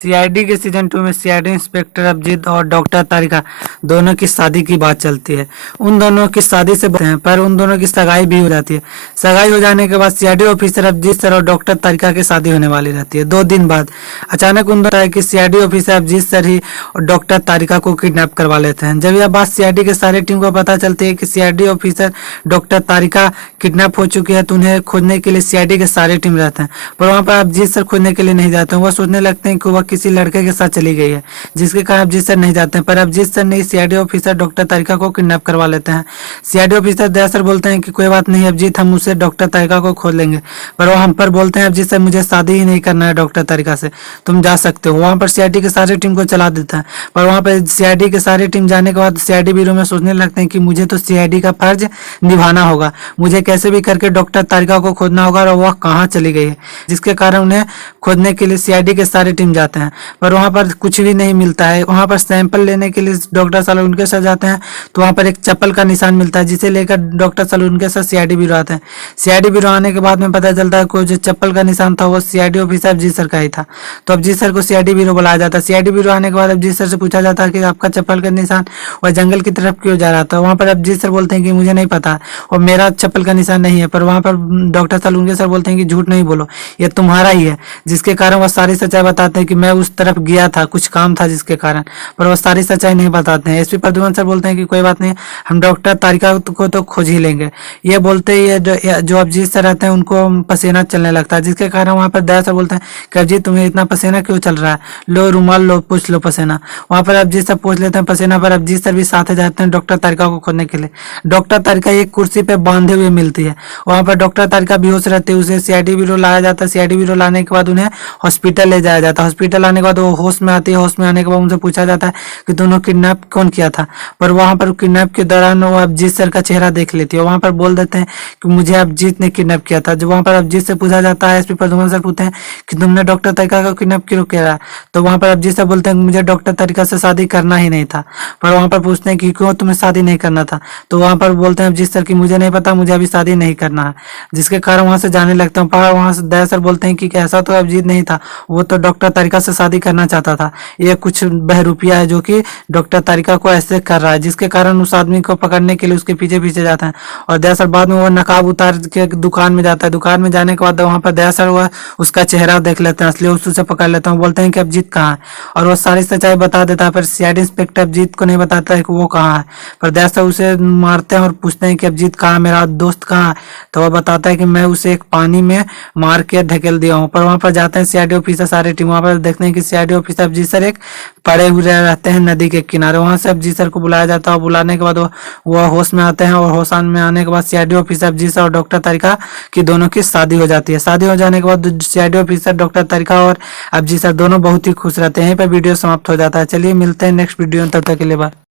CID के season 2 में CID inspector Abhijit और डॉक्टर तारिका दोनों की शादी की बात चलती है। उन दोनों की शादी से हैं, पर उन दोनों की सगाई भी हो जाती है। सगाई हो जाने के बाद सीआईडी ऑफिसर अभिजीत सर और डॉक्टर तारिका की शादी होने वाली रहती है। 2 दिन बाद अचानक उन दोनों कि सीआईडी ऑफिसर अभिजीत सर ही और डॉक्टर तारिका को किडनैप करवा लेते हैं। जब यह बात सीआईडी के सारी टीम को पता चलती है कि सीआईडी ऑफिसर डॉक्टर तारिका किडनैप हो चुकी है, तो उन्हें खोजने के लिए सीआईडी के सारे टीम रहते हैं। पर वहाँ पर अभिजीत सर खोजने के लिए नहीं जाते हैं। वह सोचने लगते हैं कि वह किसी लड़के के साथ चली गई है, जिसके कारण अभिजीत सर नहीं जाते हैं। पर अभिजीत सर ने सीआईडी ऑफिसर डॉक्टर तारिका को किडनैप करवा लेते हैं। सीआईडी ऑफिसर दया सर बोलते हैं कि कोई बात नहीं अभिजीत, हम उसे डॉक्टर तारिका को खोज लेंगे। पर वो हम पर बोलते हैं अभिजीत सर मुझे शादी ही नहीं करना है डॉक्टर तारिका से, तुम जा सकते हो। वहाँ पर सीआईडी के सारी टीम को चला देता है। पर वहाँ पर सीआईडी के सारी टीम जाने के बाद सीआईडी ब्यूरो में सोचने लगते हैं कि मुझे तो सीआईडी का फर्ज निभाना होगा, मुझे कैसे भी करके डॉक्टर तारिका को खोजना होगा और वह कहाँ चली गई है, जिसके कारण उन्हें खोजने के लिए सीआईडी के सारे टीम जाते हैं। पर वहाँ पर कुछ भी नहीं मिलता है। वहाँ पर सैंपल लेने के लिए डॉक्टर सालों उनके साथ जाते हैं, तो वहाँ पर एक चप्पल का निशान मिलता है, जिसे लेकर डॉक्टर सालों उनके साथ सीआईडी ब्यूरो आते हैं। सीआईडी ब्यूरो आने के बाद में पता चलता है कि जो चप्पल का निशान था वो सीआईडी ऑफिसर अभिजीत सर का ही था। तो अभिजीत सर को सीआईडी ब्यूरो बुलाया जाता है। सीआईडी ब्यूरो आने के बाद अभिजीत सर से पूछा जाता है कि आपका चप्पल का निशान वह जंगल की तरफ क्यों जा रहा था। वहाँ पर अभिजीत सर बोलते हैं कि मुझे नहीं पता और मेरा चप्पल का निशान नहीं है। पर वहाँ पर डॉक्टर सालूनके सर बोलते हैं कि झूठ नहीं बोलो, ये तुम्हारा ही है, जिसके कारण वह सारी सच्चाई बताते हैं कि मैं उस तरफ गया था, कुछ काम था जिसके कारण। पर वह सारी सच्चाई नहीं बताते हैं। एसपी प्रद्युमन सर बोलते हैं कि कोई बात नहीं, हम डॉक्टर तारिका को तो खोज ही लेंगे। ये बोलते ही जो अभिजीत सर रहते हैं उनको पसीना चलने लगता है, जिसके कारण वहाँ पर दया सर बोलते हैं कि अभिजीत तुम्हें इतना पसीना क्यों चल रहा है, लो रुमाल लो, पूछ लो पसीना। वहाँ पर अभिजीत सर पूछ लेते हैं पसीना, पर अभिजीत सर भी साथ जाते हैं डॉक्टर तारिका को खोजने के लिए। डॉक्टर तारिका एक कुर्सी पे बांधे हुए मिलती है। वहाँ पर डॉक्टर तारिका बेहोश रहती है, उसे सीआईडी ब्यूरो लाया जाता है। सीआईडी ब्यूरो लाने के बाद उन्हें हॉस्पिटल ले जाया जाता है। हॉस्पिटल आने के बाद वो होश में आती है। होश में आने के बाद उनसे पूछा जाता है कि दोनों किडनैप कौन किया था। पर वहाँ पर किडनैप के दौरान वो अभिजीत सर का चेहरा देख लेती है। वहाँ पर बोल देते हैं कि मुझे अभिजीत ने किडनैप किया था। जब वहाँ पर अभिजीत से पूछा जाता है, एसपी प्रद्युमन सर पूछते हैं कि तुमने डॉक्टर तारिका को किडनैप क्यों किया, तो वहाँ पर अभिजीत सर बोलते हैं कि मुझे डॉक्टर तारिका से शादी करना ही नहीं था। पर वहाँ पर पूछते हैं कि क्यों तुम्हें शादी नहीं करना था, तो वहाँ पर बोलते हैं अभिजीत सर कि मुझे नहीं पता, मुझे अभी शादी नहीं करना है, जिसके कारण वहाँ से जाने लगते हैं। पर वहाँ से दया सर बोलते हैं कि ऐसा तो अभिजीत नहीं था, वो तो डॉक्टर तारिका से शादी करना चाहता था, ये कुछ बहरूपिया है जो कि डॉक्टर तारिका को ऐसे कर रहा है, जिसके कारण उस आदमी को पकड़ने के लिए उसके पीछे पीछे जाता है। और दया सर बाद में वो नकाब उतार के दुकान में जाता है। दुकान में जाने के बाद वहाँ पर दया सर वह उसका चेहरा देख लेते हैं, असली उसे पकड़ लेते हैं। बोलते हैं कि अभिजीत कहाँ है, और वो सारी सच्चाई बता देता है। पर सीआईडी इंस्पेक्टर अभिजीत को नहीं बताता है कि वो कहाँ है। पर दया सर उसे मारते हैं और पूछते हैं कि अभिजीत कहाँ है, मेरा दोस्त कहाँ है, तो वह बताता है कि मैं उसे एक पानी में मार के ढकेल दिया हूँ। पर वहाँ पर जाते हैं सीआईडी ऑफिसर सारी टीम। वहाँ पर देखते हैं कि सीआईडी ऑफिसर अभिजीत सर एक पड़े हुए रहते हैं नदी के किनारे। वहाँ से अभिजीत सर को बुलाया जाता है और बुलाने के बाद वो होश में आते हैं। और होश में आने के बाद सीआईडी ऑफिसर अभिजीत सर और डॉक्टर तारिका की दोनों की शादी हो जाती है। शादी हो जाने के बाद सीआईडी ऑफिसर डॉक्टर तारिका और अभिजीत सर दोनों बहुत ही खुश रहते हैं। यहीं पर वीडियो समाप्त हो जाता है। चलिए मिलते हैं नेक्स्ट वीडियो में, तब तक के लिए बाय।